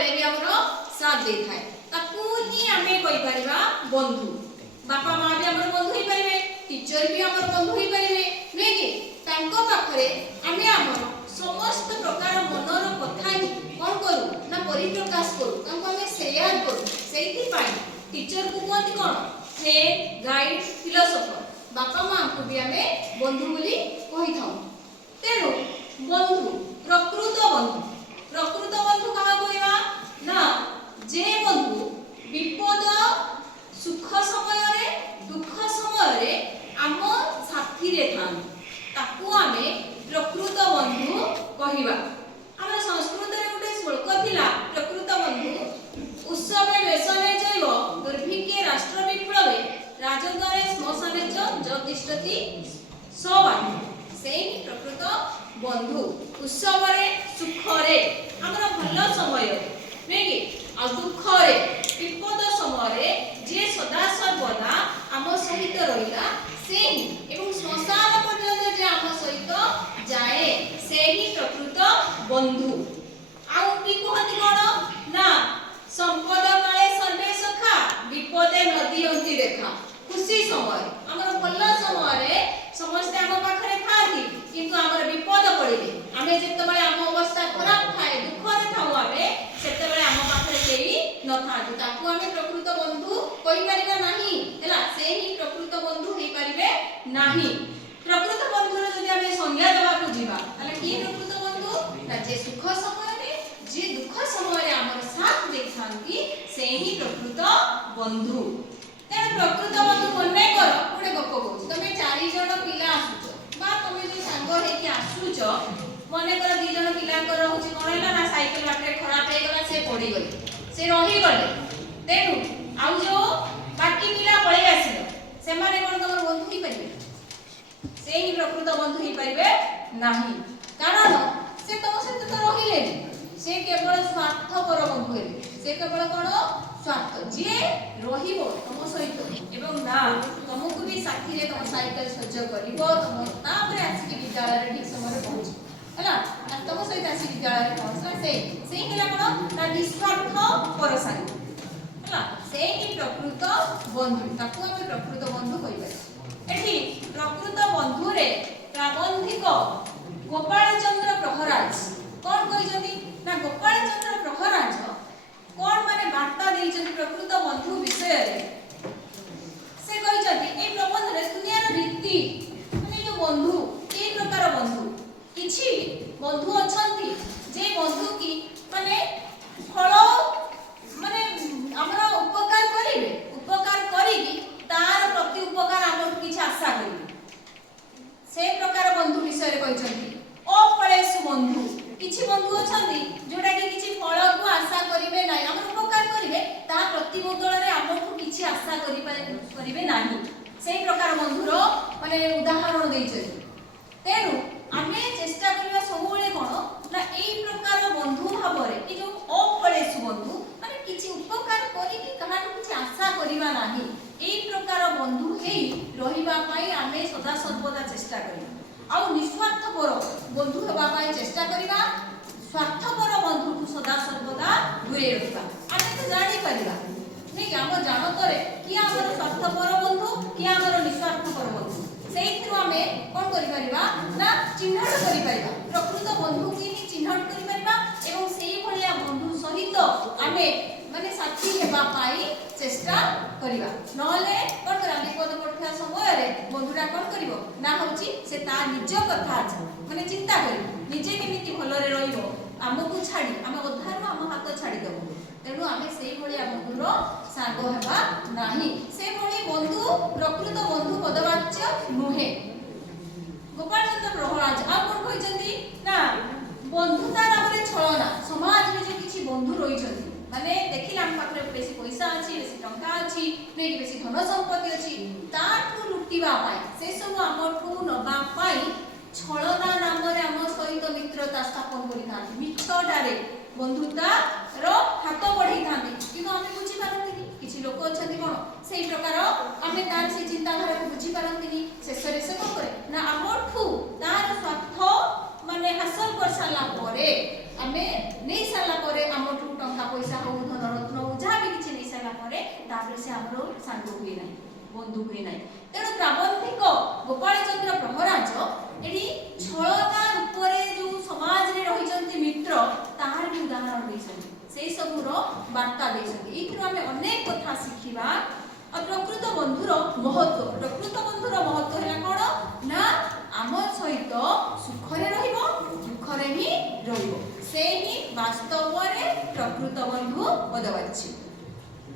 बेले भी हमरो साथ दे थाए ताकू ही हमें कोई परिबा बंधु बापा माँ भी हमर बंधु ही परिबे टीचर भी हमर बंधु ही परिबे नै कि तांको पाखरे आमे हमर समस्त प्रकार मनर कथा ही कोन करू ना परिप्रकाश करू तांको हमें शेयर करू सेही पाई टीचर को कोन कोन फ्रेंड गाइड फिलोसोफर बापा माँ को भी हमें बंधु बोली कहि थाउ तेनु बंधु प्रकृत बंधु कहा कहवा ना जे बंधु विपद सुख समय रे दुख समय रे आम साथी रे थान ताकू आमे प्रकृत बंधु कहवा हमर संस्कृत रे गोटे श्लोक थिला प्रकृत बंधु उत्सवे वेशने जैव दुर्भिक्षे राष्ट्र विप्लवे राजद्वारे श्मशाने च ज्योतिष्ठति सवान सेही प्रकृत बंधु उत्सव रे सुख रे हमर भल समय नै कि आ दुख रे विपद समय रे जे सदा सर्वदा आम सहित रहिला सेही एवं श्मशान पर्यंत जे आम सहित जाए सेही प्रकृत बंधु आउ की कहती कोन ना संपद काले सर्वे सखा विपदे नदी अंति रेखा खुशी समय हमर भल समय रे समस्त आम पाखरे थाती किंतु हमर विपद पड़िले आमे जेते बेले आम अवस्था खराब थाए दुख रे थाउ आमे सेते बेले आम पाखरे केही न थाती ताकू आमे प्रकृत बंधु कहि परिबा नाही हैला सेही प्रकृत बंधु हेई परिबे नाही प्रकृत बंधु रे जदि आमे संज्ञा देबा को जीवा ताले की प्रकृत बंधु ना जे सुख समय रे जे दुख समय रे हमर साथ देखांती सेही प्रकृत बंधु तेरे प्रकृत बंधु मने कर गोटे गप कहू तमे 4 जण पिला आसुच बा तमे जो संग हेकी आसुच मने कर 2 जण पिला कर होची कोन हैला ना साइकिल बाटरे खराब हे गला से पड़ी गले से रही गले तेनु आउ जो बाकी पिला पळै आसिलो से माने कोन तमर बंधु ही परिबे सेही प्रकृत बंधु ही परिबे नाही कारण से तम सहित तो रहिले से केवल स्वार्थपर बंधु हेले से केवल कोन स्वार्थ जे रहिबो तम सहित एवं ना तुमको भी साथी रे तम साइकिल सज्ज करिवो तम तापरे आसी विद्यालय रे ठीक समय रे पहुंची हैला तम सहित आसी विद्यालय रे पहुंचला से केला कोन ना निस्वार्थ परसाई हैला से ही प्रकृत बंधु ताकू हम प्रकृत बंधु कहिबा एठी प्रकृत बंधु रे प्राबंधिक गोपाल चंद्र प्रहराज कोन कहि जति ना गोपाल चंद्र प्रहराज कोन माने वार्ता देइछथि प्रकृत बंधु विषय रे से कहिछथि ए प्रबंध रे दुनिया रे रीति माने जो बंधु ए प्रकार बंधु किछि बंधु अछंती जे बंधु की माने फल माने हमरा उपकार करिबी तार प्रति उपकार हमर किछि आशा करिबी से प्रकार बंधु विषय रे कहिछथि अफलेसु बंधु किछि बंधु अछंती जोटा कि किछि फल को आशा करिवे नै हमर उपकार करिवे ता प्रति बदल रे हमकु किछि आशा करिवे नाही सेही प्रकार बंधुर माने उदाहरण दैछे तेनु आमे चेष्टा करिवा सबोले कोन ना एई प्रकार बंधु भाबरे कि जो अफलेसु बंधु माने किछि उपकार करि कि कहानु किछि आशा करिवा नाही एई प्रकार बंधु हेई रहिबा पई आमे सदा सर्वदा चेष्टा करिवा आउ निस्वार्थपर बंधु हेबा पई चेष्टा करिवा स्वार्थपर बंधु को सदा सर्वदा दूरे रखिबा आमे तो जानि परिबा नै हम जानतरे कि हमर स्वार्थपर बंधु कि हमर निस्वार्थपर बंधु सेहितु आमे कोन करि परिबा ना चिन्हट करि परिबा प्रकृत बंधु की नि चिन्हट करि परिबा एवं सेही भलिया बंधु सहित आमे माने साथी हेबा पई चेष्टा करिबा नले कोन करा विपद पठा समय रे बंधुरा कोन करिवो ना होची से ता निज कथा अछि माने चिंता करि निजे केमिति भलरे रहिबो हमकु छाडी हम उद्धार हम हाथ छाडी देबो तेनु आमे सेही भलिया बंधुरो सागो हेबा नाही से भली बंधु प्रकृत बंधु पदवाच्य नुहे गोपाल चंद्र प्रहराज आ कोन कहिसंती ना बंधुता नामरे छलना समाज रे जे किछि बंधु रहिसंती माने देखिला हम पाखरे बेसी पैसा अछि बेसी टंका अछि नै बेसी धन संपत्ति अछि ताठु लुटिबा पाई से सब हमठु नबा पाई छलना नामरे हम सहित मित्रता स्थापन करि थाନ୍ତି मिछटारे बंधुता रो हाथ बढ़ाई थाନ୍ତି किंतु हमें बुझी पारंतिनी किछि लोक अछंती कोन सेही प्रकार हमें तार से चिंता धारा को बुझी पारंतिनी शेषरे से कोन करे ना हमठु तार स्वार्थ माने हासिल कर साला परे हमें नै साला परे हमठु टंका ସାଙ୍ଗ ହୁଏ ନାହିଁ, ବନ୍ଧୁ ହୁଏ ନାହିଁ। ତେଣୁ ପ୍ରାବନ୍ଧିକ ଗୋପାଳ ଚନ୍ଦ୍ର ପ୍ରହରାଜ ଏଠି ଛଳନା ରୂପରେ ଯୋଉ ସମାଜରେ ରହିଛନ୍ତି ମିତ୍ର ତାହାର ବି ଉଦାହରଣ ଦେଇଛନ୍ତି, ସେଇ ସବୁର ବାର୍ତ୍ତା ଦେଇଛନ୍ତି। ଏଇଥିରୁ ଆମେ ଅନେକ କଥା ଶିଖିବା। ଆଉ ପ୍ରକୃତ ବନ୍ଧୁର ମହତ୍ଵ, ପ୍ରକୃତ ବନ୍ଧୁର ମହତ୍ଵ ହେଲା କଣ ନା ଆମ ସହିତ ସୁଖରେ ରହିବ, ଦୁଃଖରେ ହିଁ ରହିବ, ସେ ହିଁ ବାସ୍ତବରେ ପ୍ରକୃତ ବନ୍ଧୁ ପଦବାଚ୍ୟ।